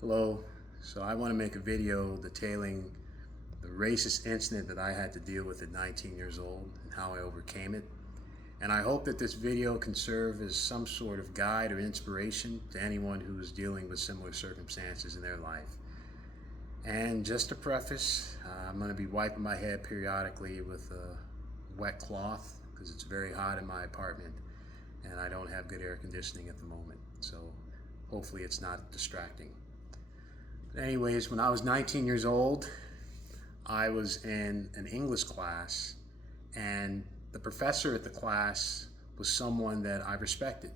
Hello. So I want to make a video detailing the racist incident that I had to deal with at 19 years old and how I overcame it. And I hope that this video can serve as some sort of guide or inspiration to anyone who is dealing with similar circumstances in their life. And just to preface, I'm going to be wiping my head periodically with a wet cloth because it's very hot in my apartment and I don't have good air conditioning at the moment. So hopefully it's not distracting. Anyways, when I was 19 years old, I was in an English class, and the professor at the class was someone that I respected.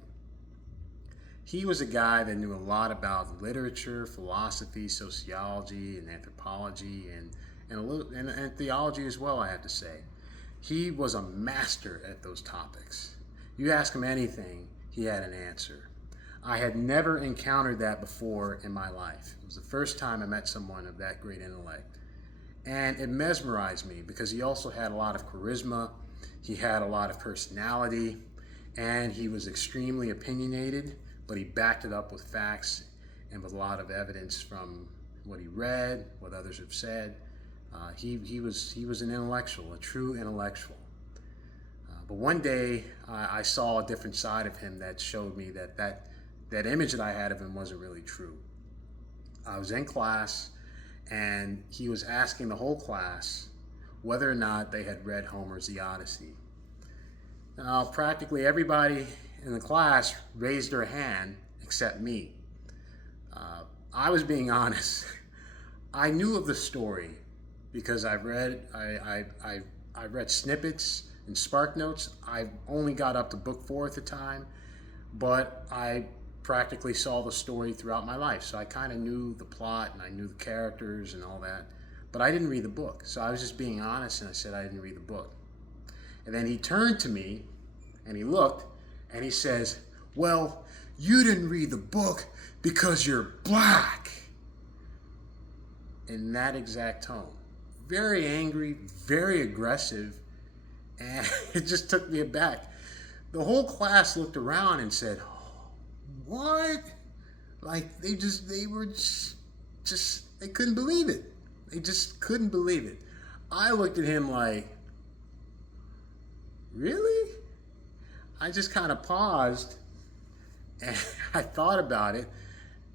He was a guy that knew a lot about literature, philosophy, sociology, and anthropology, and theology as well, I have to say. He was a master at those topics. You ask him anything, he had an answer. I had never encountered that before in my life. It was the first time I met someone of that great intellect. And it mesmerized me because he also had a lot of charisma, he had a lot of personality, and he was extremely opinionated, but he backed it up with facts and with a lot of evidence from what he read, what others have said. He was an intellectual, a true intellectual. But one day I saw a different side of him that showed me that image that I had of him wasn't really true. I was in class and he was asking the whole class whether or not they had read Homer's The Odyssey. Now, practically everybody in the class raised their hand except me. I was being honest. I knew of the story because I read snippets and spark notes. I only got up to book 4 at the time, but I practically saw the story throughout my life. So I kind of knew the plot and I knew the characters and all that, but I didn't read the book. So I was just being honest and I said I didn't read the book. And then he turned to me and he looked and he says, "Well, you didn't read the book because you're black." In that exact tone. Very angry, very aggressive, and it just took me aback. The whole class looked around and said, "What?" Like they couldn't believe it. They just couldn't believe it. I looked at him like, "Really?" I just kind of paused and I thought about it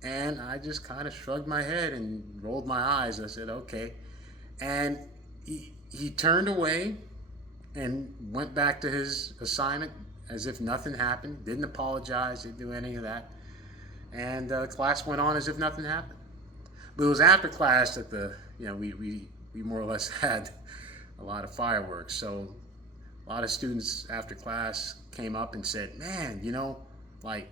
and I just kind of shrugged my head and rolled my eyes. I said, "Okay." And he turned away and went back to his assignment as if nothing happened, didn't apologize, didn't do any of that. And class went on as if nothing happened. But it was after class that we more or less had a lot of fireworks. So a lot of students after class came up and said, "Man, like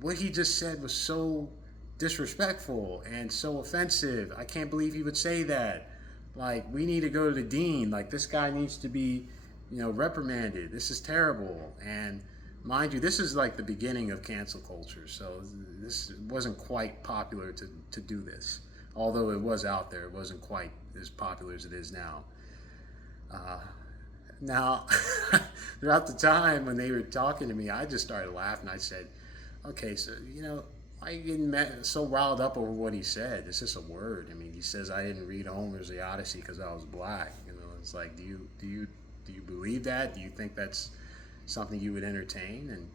what he just said was so disrespectful and so offensive. I can't believe he would say that. Like, we need to go to the dean. Like, this guy needs to be reprimanded. This is terrible." And mind you, this is like the beginning of cancel culture, so this wasn't quite popular to do this. Although it was out there, it wasn't quite as popular as it is now. Now, throughout the time when they were talking to me, I just started laughing. I said, "Okay, so why are you getting so riled up over what he said? It's just a word. I mean, he says I didn't read Homer's The Odyssey because I was black. It's like, do you believe that? Do you think that's something you would entertain?" And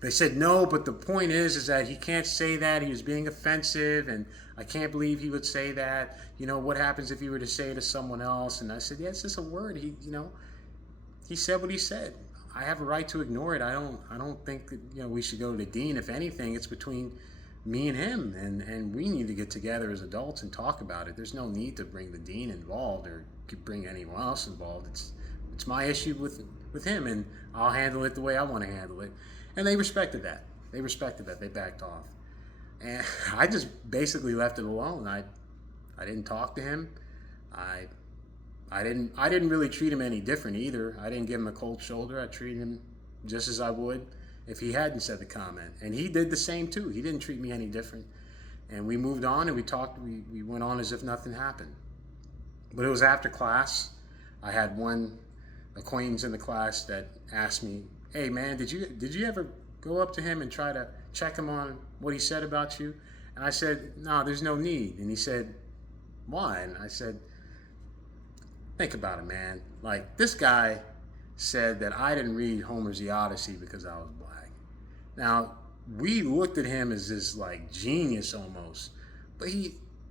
they said, "No, but the point is that he can't say that. He was being offensive, and I can't believe he would say that. What happens if he were to say it to someone else?" And I said, "Yeah, it's just a word. He said what he said. I have a right to ignore it. I don't think that we should go to the dean. If anything, it's between me and him, and we need to get together as adults and talk about it. There's no need to bring the dean involved or bring anyone else involved. It's my issue with him, and I'll handle it the way I want to handle it." And they respected that. They backed off, and I just basically left it alone. I didn't talk to him. I didn't really treat him any different either. I didn't give him a cold shoulder. I treated him just as I would if he hadn't said the comment. And he did the same too. He didn't treat me any different. And we moved on and we talked. We went on as if nothing happened. But it was after class. I had one acquaintance in the class that asked me, "Hey man, did you ever go up to him and try to check him on what he said about you?" And I said, no, there's no need. And he said, why? And I said, think about it, man. Like, this guy said that I didn't read Homer's The Odyssey because I was black. Now, we looked at him as this like genius almost, but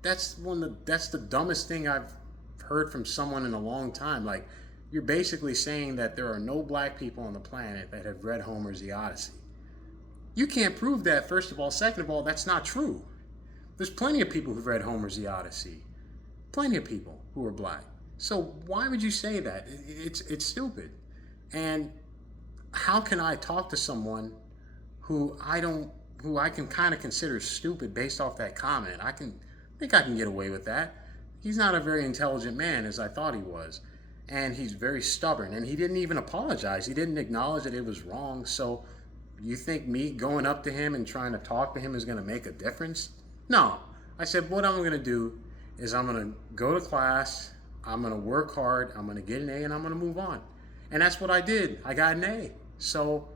that's the dumbest thing I've heard from someone in a long time. Like, you're basically saying that there are no black people on the planet that have read Homer's The Odyssey. You can't prove that, first of all. Second of all, that's not true. There's plenty of people who've read Homer's The Odyssey. Plenty of people who are black. So why would you say that? It's stupid. And how can I talk to someone who I can kind of consider stupid based off that comment? I think I can get away with that. He's not a very intelligent man as I thought he was. And he's very stubborn. And he didn't even apologize. He didn't acknowledge that it was wrong. So you think me going up to him and trying to talk to him is going to make a difference? No. I said, what I'm going to do is I'm going to go to class, I'm going to work hard, I'm going to get an A, and I'm going to move on. And that's what I did. I got an A. So,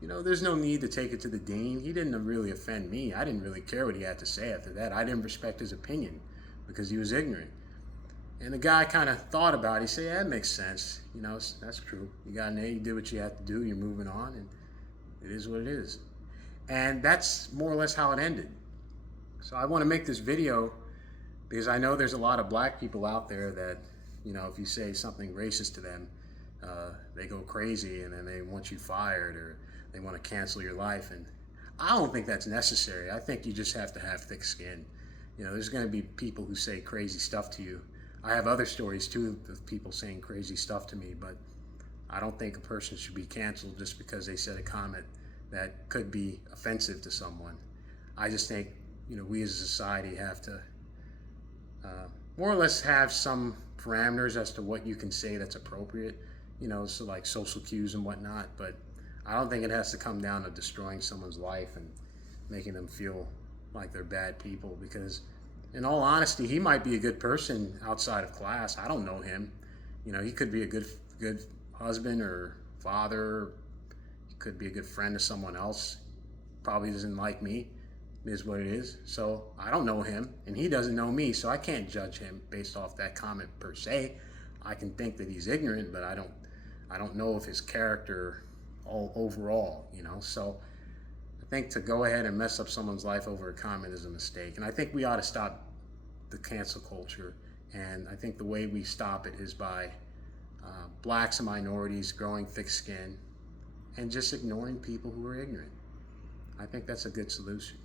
there's no need to take it to the dean. He didn't really offend me. I didn't really care what he had to say after that. I didn't respect his opinion because he was ignorant. And the guy kind of thought about it. He said, yeah, that makes sense. That's true. You got an A, you did what you had to do, you're moving on, and it is what it is. And that's more or less how it ended. So I want to make this video because I know there's a lot of black people out there that, if you say something racist to them, they go crazy and then they want you fired or they want to cancel your life. And I don't think that's necessary. I think you just have to have thick skin. There's going to be people who say crazy stuff to you. I have other stories too of people saying crazy stuff to me, but I don't think a person should be canceled just because they said a comment that could be offensive to someone. I just think, we as a society have to more or less have some parameters as to what you can say that's appropriate, so like social cues and whatnot. But I don't think it has to come down to destroying someone's life and making them feel like they're bad people, because in all honesty, he might be a good person outside of class. I don't know him. He could be a good husband or father. He could be a good friend to someone else. Probably doesn't like me. It is what it is. So I don't know him, and he doesn't know me, so I can't judge him based off that comment per se. I can think that he's ignorant, but I don't know of his character overall. So I think to go ahead and mess up someone's life over a comment is a mistake. And I think we ought to stop the cancel culture. And I think the way we stop it is by blacks and minorities growing thick skin and just ignoring people who are ignorant. I think that's a good solution.